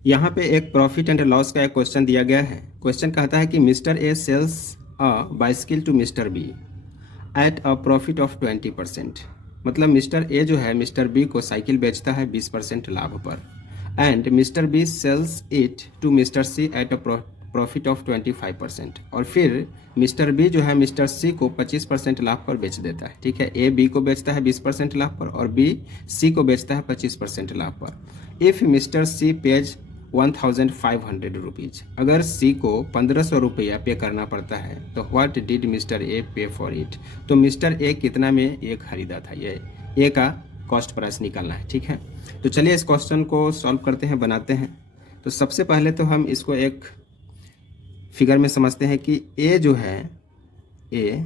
यहाँ पे एक प्रॉफिट एंड लॉस का एक क्वेश्चन दिया गया है। क्वेश्चन कहता है कि mister A sells a bicycle to mister B at a profit of 20%। मतलब मिस्टर ए जो है मिस्टर बी को साइकिल बेचता है 20% लाभ पर, and mister B sells it to mister C at a profit of 25%। और फिर मिस्टर बी जो है मिस्टर सी को 25% लाभ पर बेच देता है। ठीक है, ए बी को बेचता है 20% लाभ पर और बी सी को बेचता है 25% लाभ पर। If mister C pays 1500 rupees, अगर सी को 1500 रुपया पे करना पड़ता है तो व्हाट डिड मिस्टर ए पे फॉर इट। तो मिस्टर ए कितना में ये खरीदा था, ये ए का कॉस्ट प्राइस निकालना है। ठीक है, तो चलिए इस क्वेश्चन को सॉल्व करते हैं, बनाते हैं। तो सबसे पहले तो हम इसको एक फिगर में समझते हैं कि ए जो है ए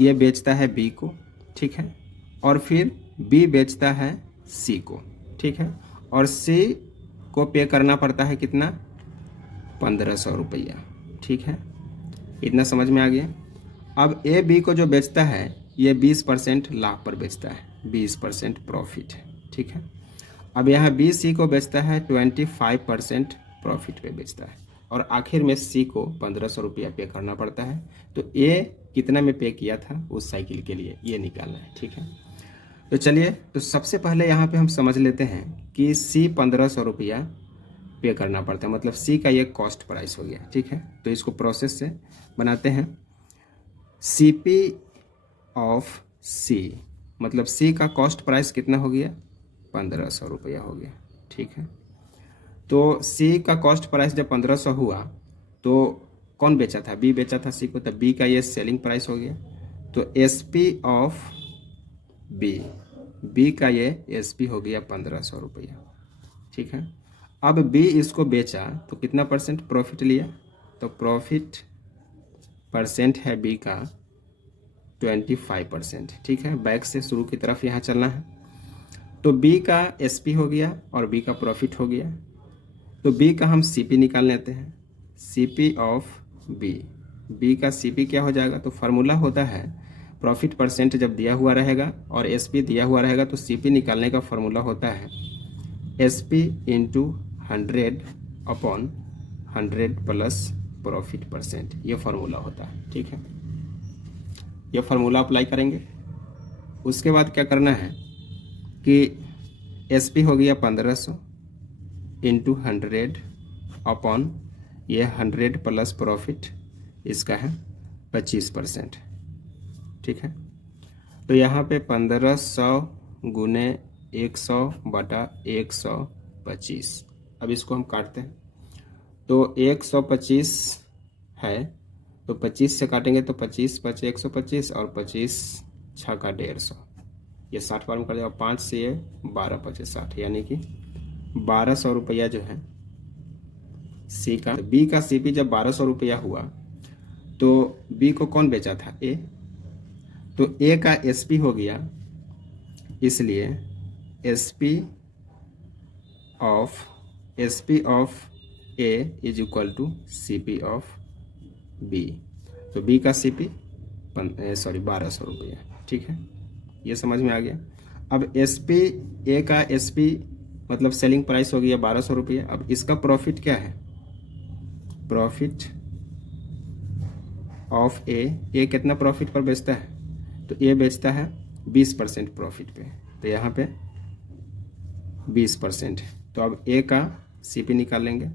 ये बेचता है बी को, ठीक है, और फिर बी बेचता है सी को, ठीक है, और सी को पे करना पड़ता है कितना, 1500 रुपया। ठीक है, इतना समझ में आ गया। अब ए बी को जो बेचता है ये 20% लाभ पर बेचता है, 20% प्रॉफिट है। ठीक है, अब यहाँ बी सी को बेचता है 25% प्रॉफिट पे बेचता है, और आखिर में सी को 1500 रुपया पे करना पड़ता है। तो ए कितना में पे किया था उस साइकिल के लिए, ये निकालना है। ठीक है, तो चलिए, तो सबसे पहले यहाँ पे हम समझ लेते हैं कि सी 1500 रुपया पे करना पड़ता है, मतलब सी का ये कॉस्ट प्राइस हो गया। ठीक है, तो इसको प्रोसेस से बनाते हैं। सी पी ऑफ सी, मतलब सी का कॉस्ट प्राइस कितना हो गया, 1500 रुपया हो गया। ठीक है, तो सी का कॉस्ट प्राइस जब 1500 हुआ तो कौन बेचा था, बी बेचा था सी को, तब बी का ये सेलिंग प्राइस हो गया। तो S P of B, B का ये एस पी हो गया 1500 रुपया। ठीक है, अब बी इसको बेचा तो कितना परसेंट प्रॉफिट लिया, तो प्रॉफिट परसेंट है बी का 25%। ठीक है, बैक से शुरू की तरफ यहाँ चलना है। तो बी का एस पी हो गया और बी का प्रॉफिट हो गया। तो बी का हम सी पी निकाल लेते हैं, C P of B, B का सी पी क्या हो जाएगा, तो फार्मूला होता है प्रॉफिट परसेंट जब दिया हुआ रहेगा और एस पी दिया हुआ रहेगा तो सी पी निकालने का फार्मूला होता है S P into 100 upon 100 plus profit percent, ये फार्मूला होता है। ठीक है, ये फार्मूला अप्लाई करेंगे। उसके बाद क्या करना है कि एस पी हो गया 1500 इंटू 100 अपॉन ये 100 प्लस प्रॉफिट, इसका है 25%। ठीक है, तो यहाँ पे 1500 गुने 100 बटा 125। अब इसको हम काटते हैं, तो 125 है तो 25 से काटेंगे तो 25 पचे 125 और 25 छः का 150, ये 60 बार में कर देगा। 5 से ये 12 पचे 60, यानी कि 1200 रुपया जो है सी का। बी का सी पी जब 1200 रुपया हुआ तो बी को कौन बेचा था, ए, तो ए का एस पी हो गया, इसलिए S P of A is equal to C P of B. तो बी का सी पी 1200 रुपया। ठीक है, ये समझ में आ गया। अब एस पी, ए का एस पी मतलब सेलिंग प्राइस हो गया 1200 रुपया। अब इसका प्रॉफिट क्या है, प्रॉफिट ऑफ ए कितना प्रॉफिट पर बेचता है, तो ए बेचता है 20% प्रॉफिट पे, तो यहाँ पे 20%। तो अब ए का सी पी निकालेंगे,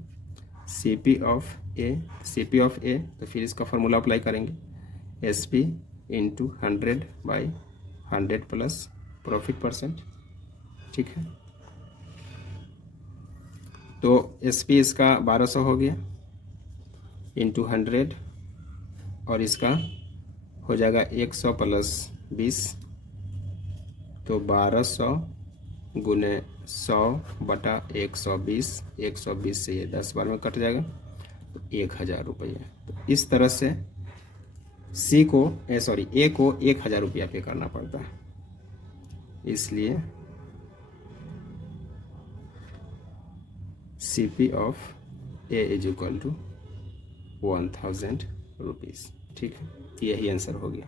सी पी ऑफ ए, तो फिर इसका फॉर्मूला अप्लाई करेंगे S P into 100 by 100 plus profit percent. ठीक है, तो एस पी इसका 1200 हो गया इंटू 100, और इसका हो जाएगा 100 प्लस 20, तो 1200 गुने 100 बटा 120, 120 से ये 10 बार में कट जाएगा, तो 1000 रुपया। तो इस तरह से सी को ए को 1000 रुपया पे करना पड़ता है, इसलिए C P of A is equal to 1000 rupees. ठीक है, यही आंसर हो गया।